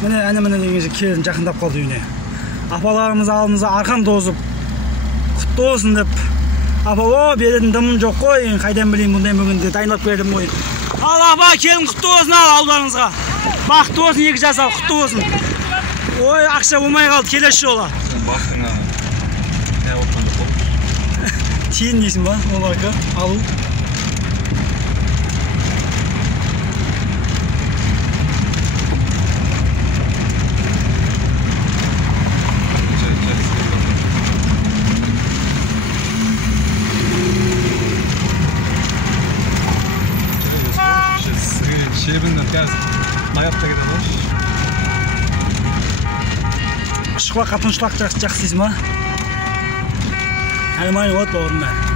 Mine әне-міне дегенше келін жақындап қалды үйіне. Апаларымыз алдымызға арқан тозып, құтты болсын деп. Апа, о, беретін дымым жоқ қой, қайдан білейін бұндай бүгінде дайындап бердім ғой. Ал апа, келін құтты болсын ауылдарыңызға. Бақытты болсын, 2 жасар құтты болсын. Ой, ақша болмай қалды, келесі жолы. Сен бақытыңа не отқан жоқ қой? Тиын дейсің ба, оларға алу? Şehrinden gaz hayatta gidiyorlar. Işıkla kapınçlak жақсы дейсің ба? Әлі майын от бауырым бәрі.